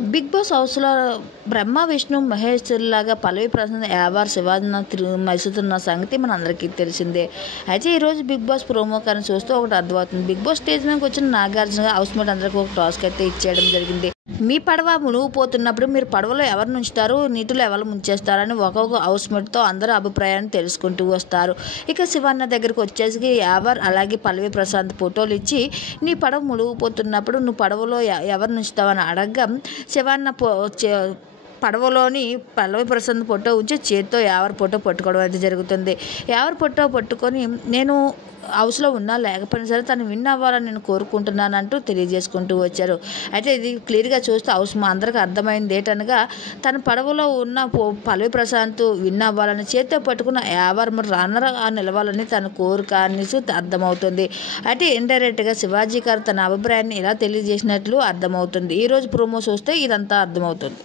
Big boss హౌస్‌లో బ్రహ్మ, విష్ణు, మహేష్‌లాగా పల్లవి ప్రశాంత్, యావర్, శివాజీన మెసుతున్న సంగతి మనందరికీ తెలిసిందే. అయితే ఈరోజు బిగ్ బాస్ ప్రోమో కానీ చూస్తే ఒకటి అర్థమవుతుంది. బిగ్ బాస్ స్టేజ్ మీదకి వచ్చిన నాగార్జున హౌస్‌మేట్ అందరికీ ఒక టాస్క్ అయితే ఇచ్చేయడం జరిగింది. మీ పడవ మునిగిపోతున్నప్పుడు మీరు పడవలో ఎవరిని ఉంచుతారు, నీటిలో ఎవరు ముంచేస్తారని ఒక్కొక్క హౌస్మేట్తో అందరూ అభిప్రాయాన్ని తెలుసుకుంటూ వస్తారు. ఇక శివన్న దగ్గరికి వచ్చేసి యావర్ అలాగే పల్లవి ప్రశాంత్ ఫోటోలు ఇచ్చి నీ పడవ మునిగిపోతున్నప్పుడు నువ్వు పడవలో ఎవరిని ఉంచుతావని అడగగా శివన్న పడవలోని పల్లవి ప్రశాంత్ ఫోటో ఉంచి చేత్తో యావర్ ఫోటో పట్టుకోవడం అయితే జరుగుతుంది. యావర్ ఫోటో పట్టుకొని నేను హౌస్లో ఉన్నా లేకపోయినా సరే తను విన్ అవ్వాలని నేను కోరుకుంటున్నానంటూ తెలియజేసుకుంటూ వచ్చారు. అయితే ఇది క్లియర్గా చూస్తే అందరికీ అర్థమైంది ఏంటనగా తన పడవలో ఉన్న పల్లవి ప్రశాంత్ విన్ అవ్వాలని చేత్తో పట్టుకున్న యావర్ రన్నర్గా నిలవాలని తన కోరిక అనేసి అర్థమవుతుంది. అయితే ఇండైరెక్ట్గా శివాజీ గారు తన అభిప్రాయాన్ని ఇలా తెలియజేసినట్లు అర్థమవుతుంది. ఈరోజు ప్రోమో చూస్తే ఇదంతా అర్థమవుతుంది.